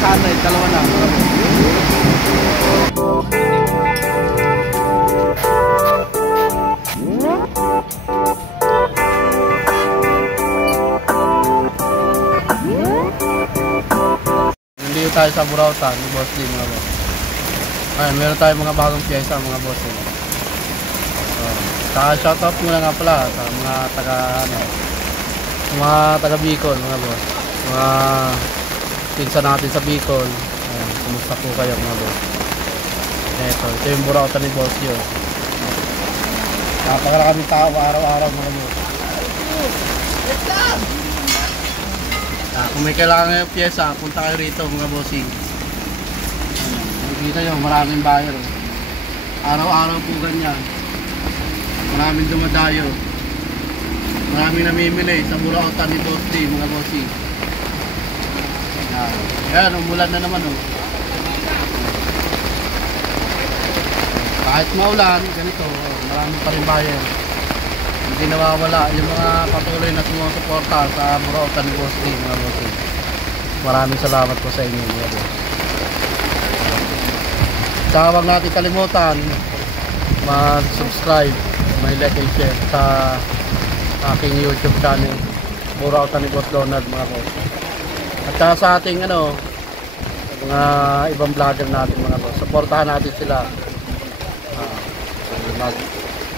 800, dalawa na. Nandito tayo sa Burautan ni Boss D, mga boss. Ayun, meron tayong mga bagong pyesa, mga boss. Shoutout muna nga pala sa mga taga Bicol, mga boss. Mga pinsan natin sa Bicol. Ayun, kumusta po kayo, mga boss? Ito yung Burautan ni Boss D. Napakaraming tao araw-araw, mga boss. Kung may kailangan yung pyesa, punta kayo rito, mga bossing. Nakikita nyo, maraming buyer. Araw-araw po ganyan. Maraming dumadayo. Maraming namimili sa Burautan ni Boss D, mga bossing. Ayan, umulan na naman. Kahit maulan, ganito, maraming pa rin buyer. Hindi nawawala yung mga patuloy na sumusuporta sa Burautan ni Boss D, mga bossing. Maraming salamat po sa inyo, mga boss. Saka wag natin kalimutan mag-subscribe, may like and share sa aking YouTube channel Burautan ni Boss Donald, mga boss. At saka sa ating mga ibang vlogger natin, mga boss. Suportahan natin sila.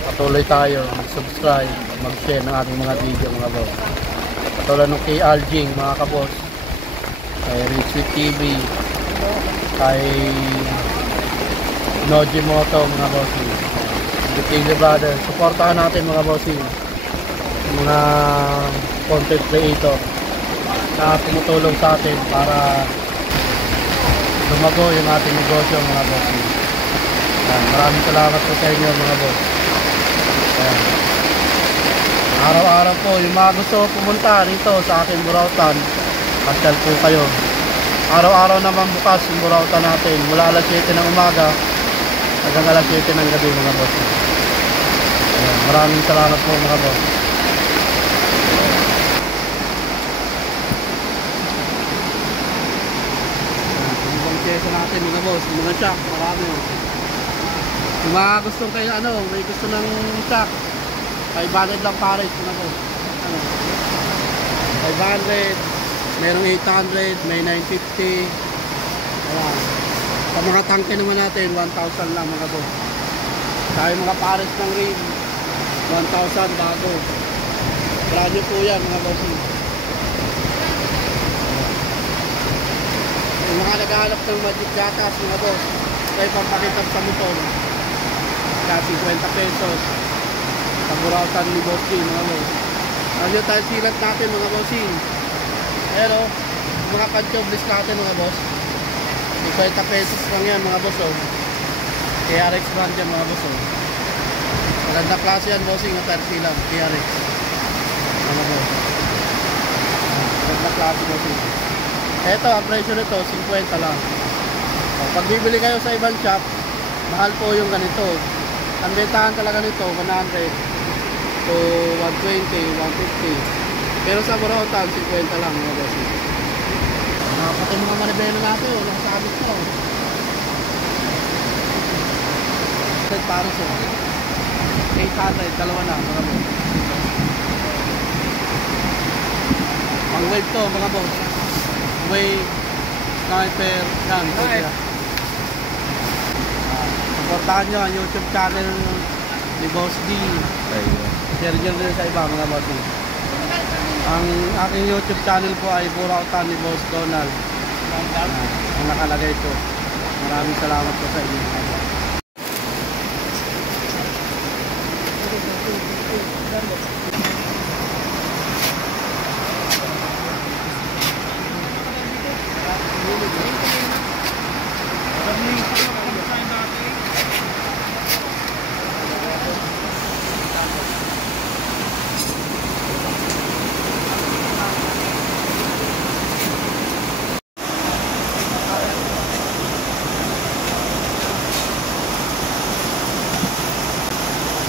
Patuloy tayo mag-subscribe, mag-share ng ating mga video, mga boss. Katulad ng kay Aljing, mga kaboss, kay Richie TV, kay Noji Moto, mga bossing, the Tigre Brothers. Suportahan natin, mga bossing, mga content creator na tumutulong sa atin para lumago yung ating negosyo, mga bossing. Maraming salamat po sa inyo, mga boss. Araw-araw po, yung mga gusto pumunta rito sa ating Burautan, pasyal po kayo. Araw-araw naman bukas yung Burautan natin, mula alas 7 ng umaga hanggang alas 7 ng gabi, mga boss. Maraming salamat po, mga boss. Ibang pyesa natin, mga boss, mga shock, marami. Yung mga gustong kayo, may gusto ng shock, 500 lang pares, mga boss. 500, merong 800, may 950. Ayan. Sa mga tangke naman natin, 1,000 lang, mga boss. Sa mga pares ng rim, 1,000 bago. Brand new po yan, mga boss. Yung mga naghahanap ng magic gatas, mga boss, kayo pampakitab sa motor, kaya 50 pesos. Sa Burautan ni Boss D, mga boss. Ano tayo silat natin, mga bossing. Pero mga pag-jobless natin, mga boss, 50 pesos lang yan, mga boss. KRX brand yan, mga boss. Maganda klase yan, bossing, at RC lang, KRX, mga boss. Maganda klase, bossing. Ito, ang presyo nito 50 lang. Pag bibili kayo sa ibang shop, mahal po yung ganito. Ang bentahan talaga nito 100 to 120, 150. Pero sa Burautan 50 lang, mga boss. Pati mga manibela natin, nakasabit ko. Pares 800, dalawa na, mga boss. Pang wave to, mga boss. Wave sniper yan. Supportahan nyo ang YouTube channel ni Boss D. Share nyo rin sa iba, mga boss. Ang aking YouTube channel po ay Burautan ni Boss Donald. Ang nakalagay po. Maraming salamat po sa inyo.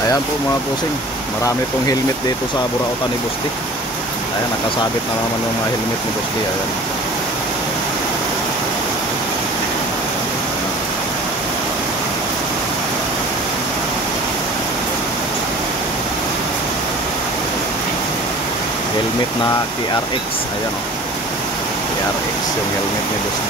Ayan po, mga pusing, marami pong helmet dito sa Burautan ni Boss D. Ayan, nakasabit na naman ng mga helmet ni Boss D. Ayan. helmet na TRX. Ayan oh. TRX yung helmet ni Boss D.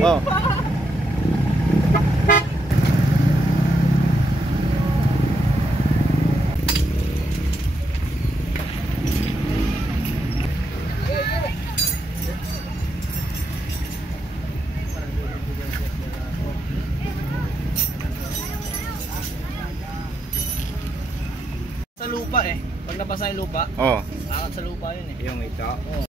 Oh. Sa lupa eh. Pag nabasa yung lupa, Oh. angat sa lupa yun eh. Yung ito.